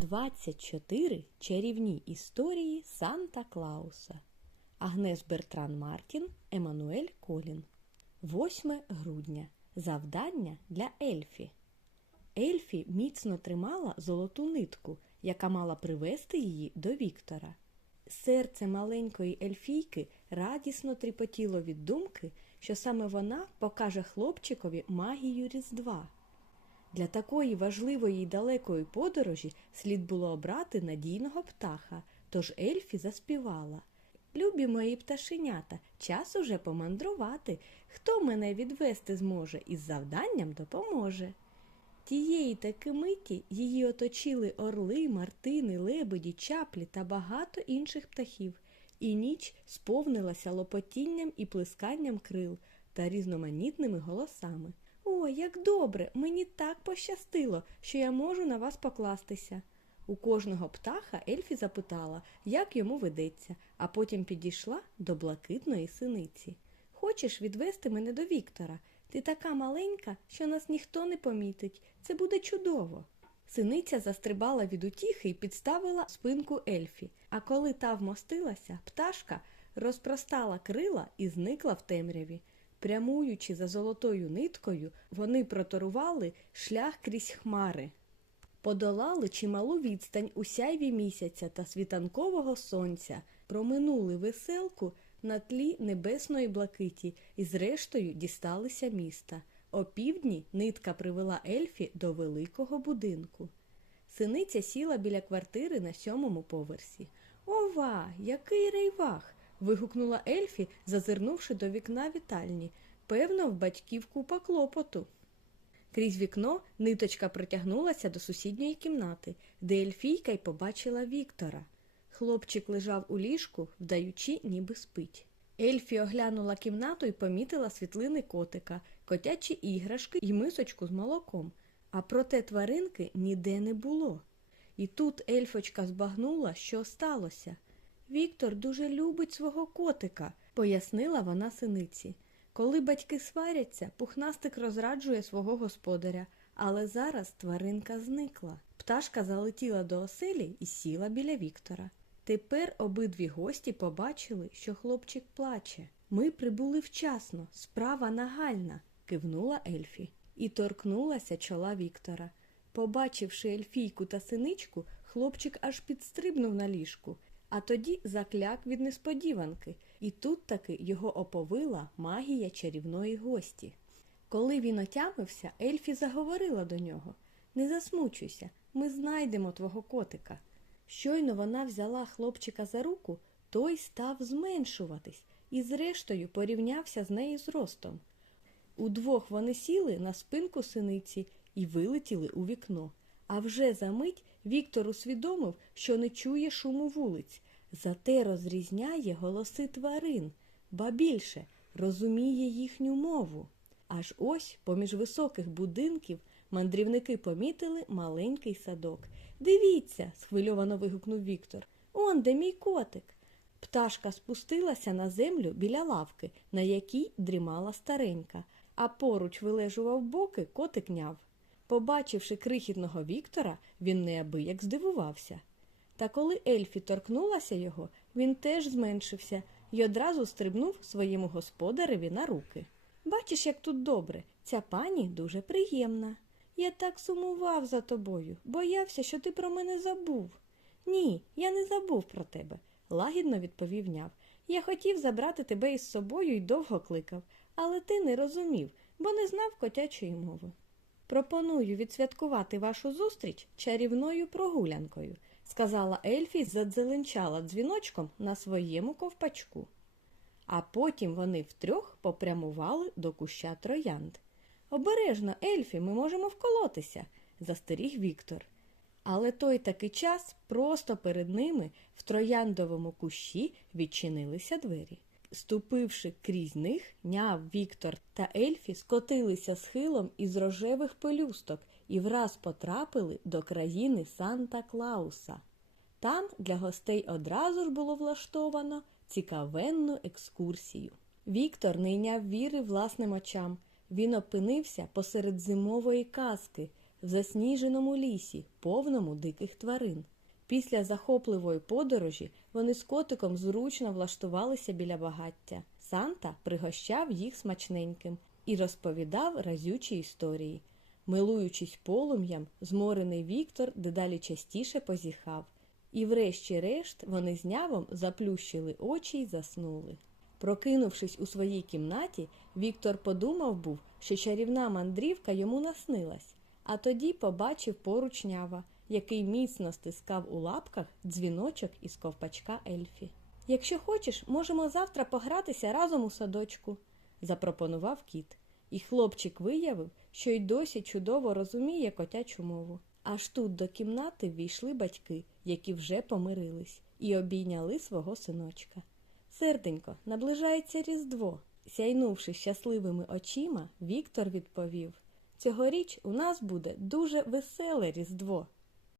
24 чарівні історії Санта Клауса. Агнес Бертран Мартін, Еммануель Колін. 8 грудня. Завдання для Ельфі. Ельфі міцно тримала золоту нитку, яка мала привести її до Віктора. Серце маленької ельфійки радісно тріпотіло від думки, що саме вона покаже хлопчикові магію Різдва. Для такої важливої й далекої подорожі слід було обрати надійного птаха, тож Ельфі заспівала. Любі мої пташенята, час уже помандрувати. Хто мене відвести зможе із завданням допоможе. Тієї таки миті її оточили орли, мартини, лебеді, чаплі та багато інших птахів, і ніч сповнилася лопотінням і плесканням крил та різноманітними голосами. О, як добре! Мені так пощастило, що я можу на вас покластися. У кожного птаха Ельфі запитала, як йому ведеться, а потім підійшла до блакитної синиці. Хочеш відвести мене до Віктора? Ти така маленька, що нас ніхто не помітить. Це буде чудово. Синиця застрибала від утіхи і підставила спинку Ельфі, а коли та вмостилася, пташка розпростала крила і зникла в темряві. Прямуючи за золотою ниткою, вони проторували шлях крізь хмари. Подолали чималу відстань у сяйві місяця та світанкового сонця, проминули веселку на тлі небесної блакиті і зрештою дісталися міста. О півдні нитка привела Ельфі до великого будинку. Синиця сіла біля квартири на сьомому поверсі. Ова, який рейвах! Вигукнула Ельфі, зазирнувши до вікна вітальні. Певно, в батьків купа клопоту. Крізь вікно ниточка протягнулася до сусідньої кімнати, де Ельфійка й побачила Віктора. Хлопчик лежав у ліжку, вдаючи, ніби спить. Ельфі оглянула кімнату і помітила світлини котика, котячі іграшки і мисочку з молоком. А проте тваринки ніде не було. І тут ельфочка збагнула, що сталося. Віктор дуже любить свого котика, пояснила вона синиці. Коли батьки сваряться, пухнастик розраджує свого господаря, але зараз тваринка зникла. Пташка залетіла до оселі і сіла біля Віктора. Тепер обидві гості побачили, що хлопчик плаче. Ми прибули вчасно, справа нагальна, кивнула Ельфі і торкнулася чола Віктора. Побачивши ельфійку та синичку, хлопчик аж підстрибнув на ліжку, а тоді закляк від несподіванки, і тут таки його оповила магія чарівної гості. Коли він отямився, Ельфі заговорила до нього Не засмучуйся, ми знайдемо твого котика. Щойно вона взяла хлопчика за руку, той став зменшуватись і, зрештою, порівнявся з нею зростом. Удвох вони сіли на спинку синиці і вилетіли у вікно. А вже за мить Віктор усвідомив, що не чує шуму вулиць, зате розрізняє голоси тварин, ба більше розуміє їхню мову. Аж ось, поміж високих будинків, мандрівники помітили маленький садок. Дивіться, схвильовано вигукнув Віктор. Он де мій котик. Пташка спустилася на землю біля лавки, на якій дрімала старенька, а поруч вилежував боки котик няв. Побачивши крихітного Віктора, він неабияк здивувався. Та коли Ельфі торкнулася його, він теж зменшився і одразу стрибнув своєму господареві на руки. Бачиш, як тут добре, ця пані дуже приємна. Я так сумував за тобою, боявся, що ти про мене забув. Ні, я не забув про тебе, лагідно відповів няв. Я хотів забрати тебе із собою і довго кликав, але ти не розумів, бо не знав котячої мови. Пропоную відсвяткувати вашу зустріч чарівною прогулянкою, сказала Ельфі задзеленчала дзвіночком на своєму ковпачку. А потім вони втрьох попрямували до куща троянд. Обережно, Ельфі, ми можемо вколотися, застеріг Віктор. Але той таки час просто перед ними в трояндовому кущі відчинилися двері. Ступивши крізь них, няв Віктор та Ельфі скотилися схилом із рожевих пелюсток і враз потрапили до країни Санта Клауса. Там для гостей одразу ж було влаштовано цікавенну екскурсію. Віктор не йняв віри власним очам. Він опинився посеред зимової казки. в засніженому лісі, повному диких тварин. Після захопливої подорожі вони з котиком зручно влаштувалися біля багаття. Санта пригощав їх смачненьким і розповідав разючі історії. Милуючись полум'ям, зморений Віктор дедалі частіше позіхав. І врешті-решт вони з нявом заплющили очі й заснули. Прокинувшись у своїй кімнаті, Віктор подумав був, що чарівна мандрівка йому наснилась, а тоді побачив поруч нява, який міцно стискав у лапках дзвіночок із ковпачка Ельфі. Якщо хочеш, можемо завтра погратися разом у садочку, запропонував кіт. І хлопчик виявив, що й досі чудово розуміє котячу мову. Аж тут до кімнати ввійшли батьки, які вже помирились, і обійняли свого синочка. Серденько, наближається Різдво. Сяйнувши щасливими очима, Віктор відповів Цьогоріч у нас буде дуже веселе Різдво.